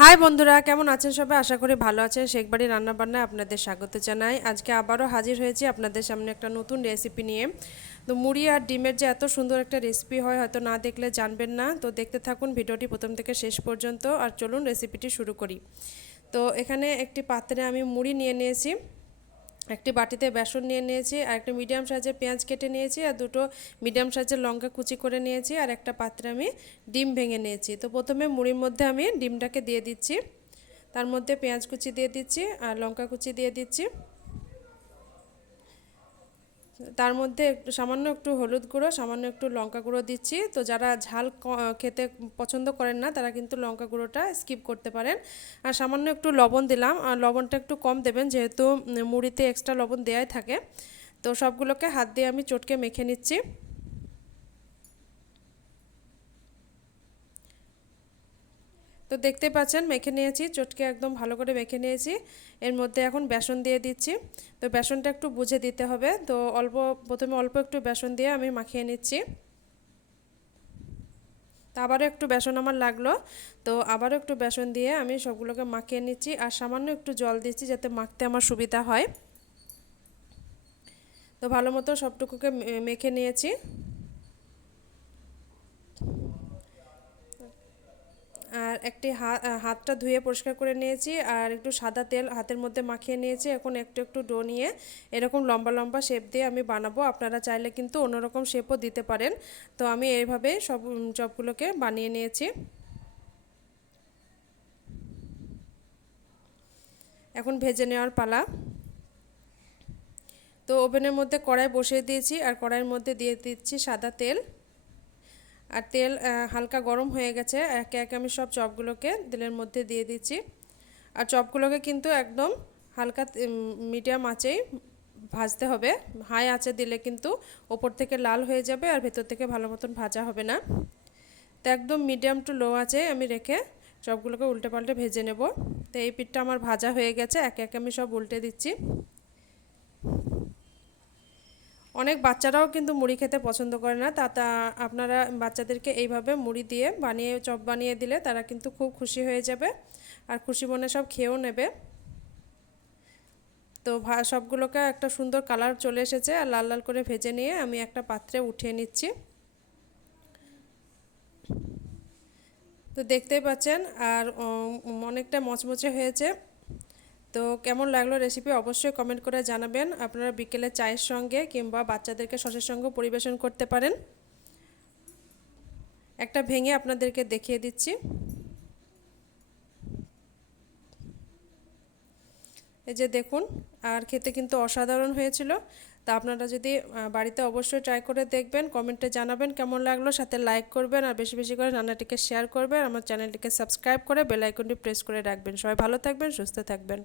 High বন্ধুরা, কেমন আছেন সবাই? আশা করি ভালো আছেন। শেখ বাড়ি রান্নাবান্নায় আপনাদের স্বাগত জানাই। আজকে আবারও হাজির হয়েছি আপনাদের সামনে একটা নতুন রেসিপি নিয়ে। তো মুড়ি আর ডিমের যে এত সুন্দর একটা রেসিপি হয়, হয়তো না দেখলে জানবেন না। তো দেখতে থাকুন ভিডিওটি প্রথম থেকে শেষ পর্যন্ত। আর চলুন রেসিপিটি শুরু করি। তো এখানে একটি পাত্রে আমি মুড়ি নিয়ে নিয়েছি, একটি বাটিতে বেসন নিয়ে নিয়েছি, আর একটা মিডিয়াম সাইজের পেঁয়াজ কেটে নিয়েছি, আর দুটো মিডিয়াম সাইজের লঙ্কা কুচি করে নিয়েছি, আর একটা পাত্রে আমি ডিম ভেঙে নিয়েছি। তো প্রথমে মুড়ির মধ্যে আমি ডিমটাকে দিয়ে দিচ্ছি, তার মধ্যে পেঁয়াজ কুচি দিয়ে দিচ্ছি আর লঙ্কা কুচি দিয়ে দিচ্ছি, তার মধ্যে সামান্য একটু হলুদ গুঁড়ো, সামান্য একটু লঙ্কা গুঁড়ো দিচ্ছি। তো যারা ঝাল খেতে পছন্দ করেন না তারা কিন্তু লঙ্কা গুঁড়োটা স্কিপ করতে পারেন। আর সামান্য একটু লবণ দিলাম, আর লবণটা একটু কম দেবেন যেহেতু মুড়িতে এক্সট্রা লবণ দেওয়াই থাকে। তো সবগুলোকে হাত দিয়ে আমি চটকে মেখে নিচ্ছি। তো দেখতে পাচ্ছেন মেখে নিয়েছি, চটকে একদম ভালো করে মেখে নিয়েছি। এর মধ্যে এখন বেসন দিয়ে দিচ্ছি। তো বেসনটা একটু বুঝে দিতে হবে। তো প্রথমে অল্প একটু বেসন দিয়ে আমি মাখিয়ে নিচ্ছি। তো আবারও একটু বেসন আমার লাগলো, তো আবারও একটু বেসন দিয়ে আমি সবগুলোকে মাখিয়ে নিচ্ছি, আর সামান্য একটু জল দিচ্ছি যাতে মাখতে আমার সুবিধা হয়। তো ভালো মতো সবটুকুকে মেখে নিয়েছি। আর একটি হাতটা ধুয়ে পরিষ্কার করে নিয়েছি, আর একটু সাদা তেল হাতের মধ্যে মাখিয়ে নিয়েছি। এখন একটু একটু ডো নিয়ে এরকম লম্বা লম্বা শেপ দিয়ে আমি বানাবো। আপনারা চাইলে কিন্তু অন্যরকম শেপও দিতে পারেন। তো আমি এইভাবে সব চপগুলোকে বানিয়ে নিয়েছি। এখন ভেজে নেওয়ার পালা। তো ওভেনের মধ্যে কড়াই বসিয়ে দিয়েছি, আর কড়াইয়ের মধ্যে দিয়ে দিচ্ছি সাদা তেল। আর তেল হালকা গরম হয়ে গেছে, একে একে আমি সব চপগুলোকে তেলের মধ্যে দিয়ে দিচ্ছি। আর চপগুলোকে কিন্তু একদম হালকা মিডিয়াম আঁচেই ভাজতে হবে। হাই আঁচে দিলে কিন্তু ওপর থেকে লাল হয়ে যাবে আর ভেতর থেকে ভালো মতন ভাজা হবে না। তো একদম মিডিয়াম টু লো আঁচে আমি রেখে চপগুলোকে উল্টে পাল্টে ভেজে নেব। তো এই পিঠটা আমার ভাজা হয়ে গেছে, একে একে আমি সব উল্টে দিচ্ছি। অনেক বাচ্চারাও কিন্তু মুড়ি খেতে পছন্দ করে না, তা আপনারা বাচ্চাদেরকে এইভাবে মুড়ি দিয়ে বানিয়ে চপ বানিয়ে দিলে তারা কিন্তু খুব খুশি হয়ে যাবে, আর খুশি মনে সব খেয়েও নেবে। তো সবগুলোকে একটা সুন্দর কালার চলে এসেছে, আর লাল লাল করে ভেজে নিয়ে আমি একটা পাত্রে উঠিয়ে নিচ্ছি। তো দেখতেই পাচ্ছেন, আর অনেকটা মচমচে হয়েছে। তো কেমন লাগলো রেসিপি অবশ্যই কমেন্ট করে জানাবেন। আপনারা বিকেলে চায়ের সঙ্গে কিংবা বাচ্চাদেরকে সসের সঙ্গে পরিবেশন করতে পারেন। একটা ভেঙে আপনাদেরকে দেখিয়ে দিচ্ছি। এই যে দেখুন, আর খেতে কিন্তু অসাধারণ হয়েছিল। তা আপনারা যদি বাড়িতে অবশ্যই ট্রাই করে দেখবেন, কমেন্টে জানাবেন কেমন লাগলো, সাথে লাইক করবেন, আর বেশি বেশি করে রান্নাটিকে শেয়ার করবেন, আমার চ্যানেলটিকে সাবস্ক্রাইব করে বেল আইকনটি প্রেস করে রাখবেন। সবাই ভালো থাকবেন, সুস্থ থাকবেন।